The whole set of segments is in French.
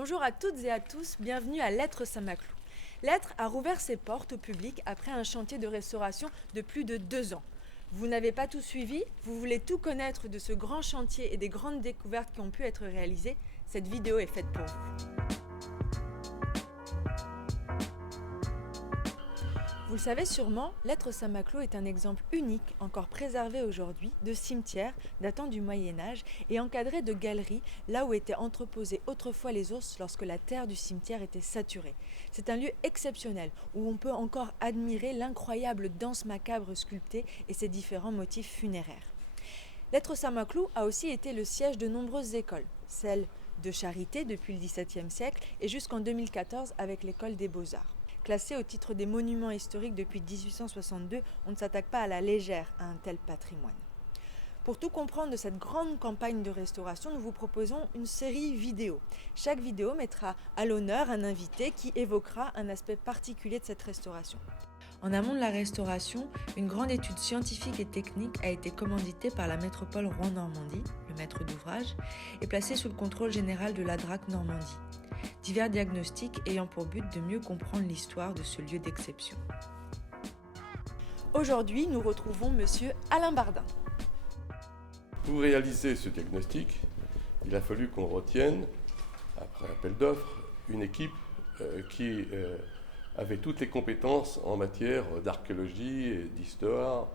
Bonjour à toutes et à tous, bienvenue à Lettres Saint-Maclou. Lettres a rouvert ses portes au public après un chantier de restauration de plus de 2 ans. Vous n'avez pas tout suivi? Vous voulez tout connaître de ce grand chantier et des grandes découvertes qui ont pu être réalisées? Cette vidéo est faite pour vous. Vous le savez sûrement, Lettres Saint-Maclou est un exemple unique, encore préservé aujourd'hui, de cimetière datant du Moyen-Âge et encadré de galeries, là où étaient entreposés autrefois les os lorsque la terre du cimetière était saturée. C'est un lieu exceptionnel où on peut encore admirer l'incroyable danse macabre sculptée et ses différents motifs funéraires. Lettres Saint-Maclou a aussi été le siège de nombreuses écoles, celle de Charité depuis le XVIIe siècle et jusqu'en 2014 avec l'école des Beaux-Arts. Classée au titre des monuments historiques depuis 1862, on ne s'attaque pas à la légère à un tel patrimoine. Pour tout comprendre de cette grande campagne de restauration, nous vous proposons une série vidéo. Chaque vidéo mettra à l'honneur un invité qui évoquera un aspect particulier de cette restauration. En amont de la restauration, une grande étude scientifique et technique a été commanditée par la métropole Rouen-Normandie, le maître d'ouvrage, et placée sous le contrôle général de la DRAC Normandie. Divers diagnostics ayant pour but de mieux comprendre l'histoire de ce lieu d'exception. Aujourd'hui, nous retrouvons Monsieur Alain Bardin. Pour réaliser ce diagnostic, il a fallu qu'on retienne, après appel d'offres, une équipe qui avait toutes les compétences en matière d'archéologie et d'histoire.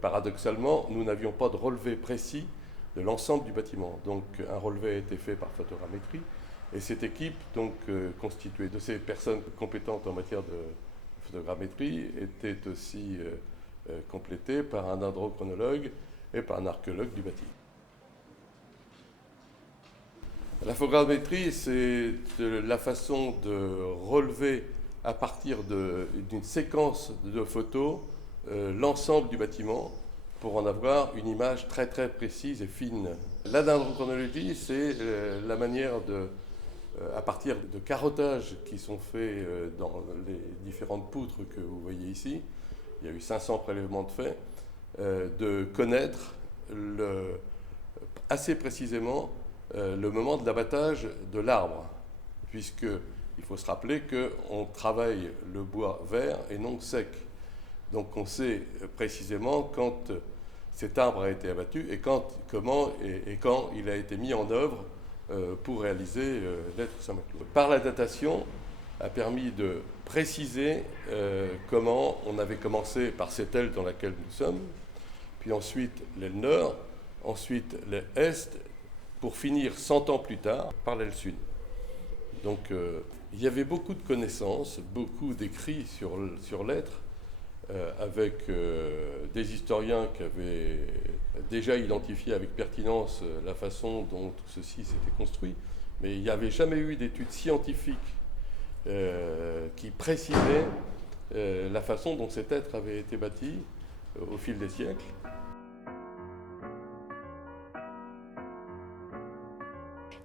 Paradoxalement, nous n'avions pas de relevé précis de l'ensemble du bâtiment. Donc un relevé a été fait par photogrammétrie et cette équipe, constituée de ces personnes compétentes en matière de photogrammétrie, était aussi complétée par un dendrochronologue et par un archéologue du bâti. La photogrammétrie, c'est la façon de relever à partir d'une séquence de photos l'ensemble du bâtiment pour en avoir une image très très précise et fine. La dendrochronologie, c'est la manière à partir de carottages qui sont faits dans les différentes poutres que vous voyez ici, il y a eu 500 prélèvements de faits, de connaître assez précisément le moment de l'abattage de l'arbre, puisqu'il faut se rappeler qu'on travaille le bois vert et non sec. Donc on sait précisément quand cet arbre a été abattu et comment et quand il a été mis en œuvre pour réaliser Lettres Saint-Maclou. Par la datation a permis de préciser comment on avait commencé par cette aile dans laquelle nous sommes, puis ensuite l'aile nord, ensuite l'aile est, pour finir 100 ans plus tard par l'aile sud. Donc il y avait beaucoup de connaissances, beaucoup d'écrits sur Lettres, avec des historiens qui avaient déjà identifié avec pertinence la façon dont tout ceci s'était construit, mais il n'y avait jamais eu d'études scientifiques qui précisaient la façon dont cet être avait été bâti au fil des siècles.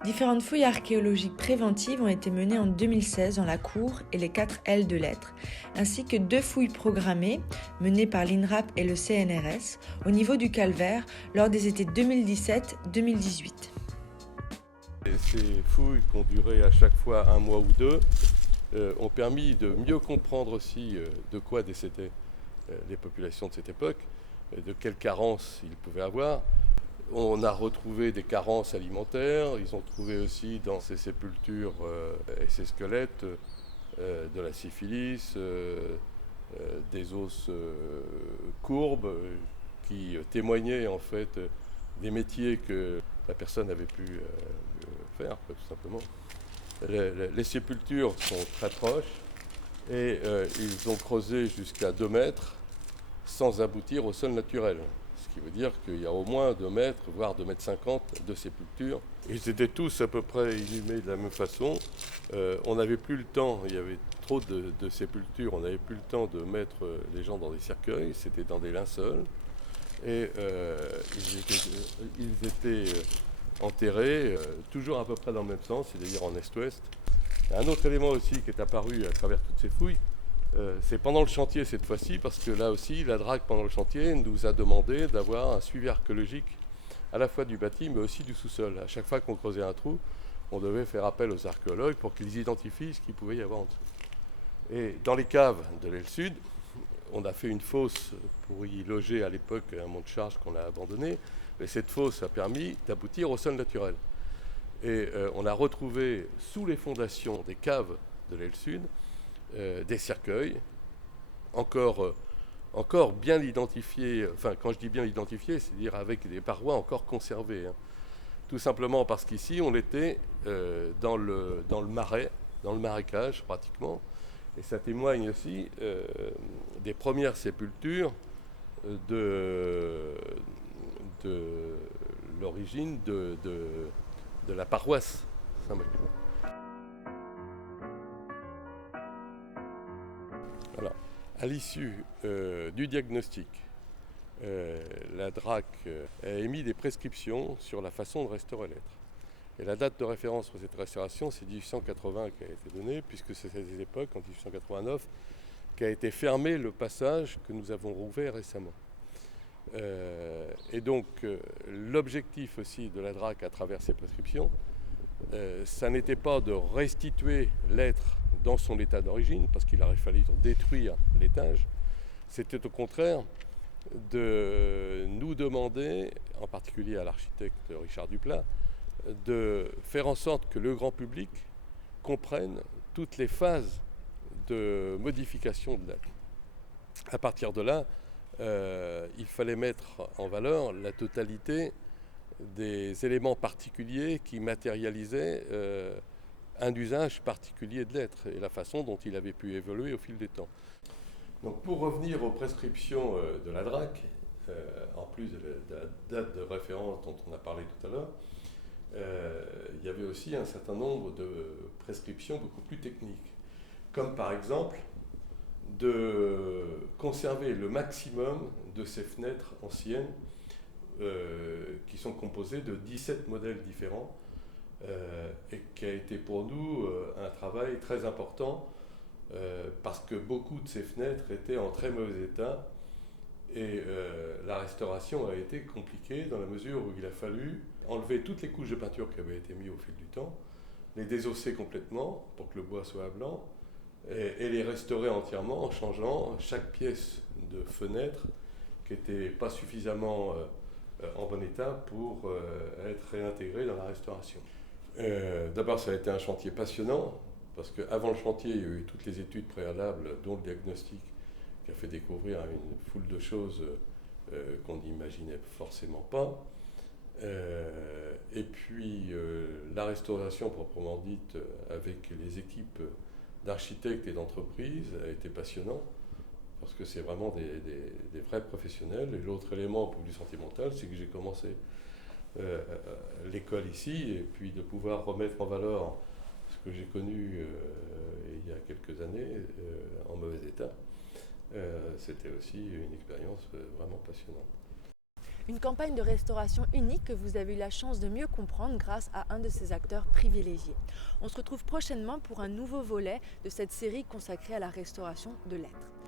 Différentes fouilles archéologiques préventives ont été menées en 2016 dans la cour et les 4 ailes de Lettres, ainsi que 2 fouilles programmées menées par l'INRAP et le CNRS au niveau du calvaire lors des étés 2017-2018. Ces fouilles qui ont duré à chaque fois 1 mois ou 2 ont permis de mieux comprendre aussi de quoi décédaient les populations de cette époque, de quelles carences ils pouvaient avoir. On a retrouvé des carences alimentaires, ils ont trouvé aussi dans ces sépultures et ces squelettes de la syphilis, des os courbes qui témoignaient en fait des métiers que la personne avait pu faire, tout simplement. Les sépultures sont très proches et ils ont creusé jusqu'à 2 mètres sans aboutir au sol naturel. Ce qui veut dire qu'il y a au moins 2 mètres, voire 2,50 m de sépulture. Ils étaient tous à peu près inhumés de la même façon. On n'avait plus le temps, il y avait trop de sépultures, on n'avait plus le temps de mettre les gens dans des cercueils, c'était dans des linceuls. Et ils étaient enterrés toujours à peu près dans le même sens, c'est-à-dire en est-ouest. Un autre élément aussi qui est apparu à travers toutes ces fouilles, c'est pendant le chantier cette fois-ci, parce que là aussi, la DRAC, pendant le chantier, nous a demandé d'avoir un suivi archéologique à la fois du bâti, mais aussi du sous-sol. À chaque fois qu'on creusait un trou, on devait faire appel aux archéologues pour qu'ils identifient ce qu'il pouvait y avoir en dessous. Et dans les caves de l'aile sud, on a fait une fosse pour y loger à l'époque un mont de charge qu'on a abandonné. Et cette fosse a permis d'aboutir au sol naturel. Et on a retrouvé sous les fondations des caves de l'aile sud des cercueils encore bien identifiés. Enfin, quand je dis bien identifiés, c'est-à-dire avec des parois encore conservées. Hein. Tout simplement parce qu'ici, on était dans le marais, dans le marécage pratiquement. Et ça témoigne aussi des premières sépultures de l'origine de la paroisse Saint-Maclou. Voilà. À l'issue du diagnostic, la DRAC a émis des prescriptions sur la façon de restaurer l'être. Et la date de référence pour cette restauration, c'est 1880 qui a été donnée, puisque c'est à cette époque, en 1889, qu'a été fermé le passage que nous avons rouvert récemment. Et donc, l'objectif aussi de la DRAC à travers ces prescriptions, ça n'était pas de restituer l'être dans son état d'origine, parce qu'il aurait fallu détruire l'étage, c'était au contraire de nous demander, en particulier à l'architecte Richard Duplat, de faire en sorte que le grand public comprenne toutes les phases de modification de l'être. À partir de là, il fallait mettre en valeur la totalité des éléments particuliers qui matérialisaient un usage particulier de l'être et la façon dont il avait pu évoluer au fil du temps. Donc pour revenir aux prescriptions de la DRAC, en plus de la date de référence dont on a parlé tout à l'heure, il y avait aussi un certain nombre de prescriptions beaucoup plus techniques, comme par exemple de conserver le maximum de ces fenêtres anciennes qui sont composées de 17 modèles différents et qui a été pour nous un travail très important parce que beaucoup de ces fenêtres étaient en très mauvais état et la restauration a été compliquée dans la mesure où il a fallu enlever toutes les couches de peinture qui avaient été mises au fil du temps, les désosser complètement pour que le bois soit blanc et les restaurer entièrement en changeant chaque pièce de fenêtre qui n'était pas suffisamment en bon état pour être réintégrée dans la restauration. D'abord, ça a été un chantier passionnant parce qu'avant le chantier, il y a eu toutes les études préalables, dont le diagnostic qui a fait découvrir une foule de choses qu'on n'imaginait forcément pas. Et puis la restauration proprement dite avec les équipes d'architectes et d'entreprises a été passionnant parce que c'est vraiment des vrais professionnels. Et l'autre élément pour du sentimental, c'est que j'ai commencé l'école ici et puis de pouvoir remettre en valeur ce que j'ai connu il y a quelques années en mauvais état. C'était aussi une expérience vraiment passionnante. Une campagne de restauration unique que vous avez eu la chance de mieux comprendre grâce à un de ces acteurs privilégiés. On se retrouve prochainement pour un nouveau volet de cette série consacrée à la restauration de l'être.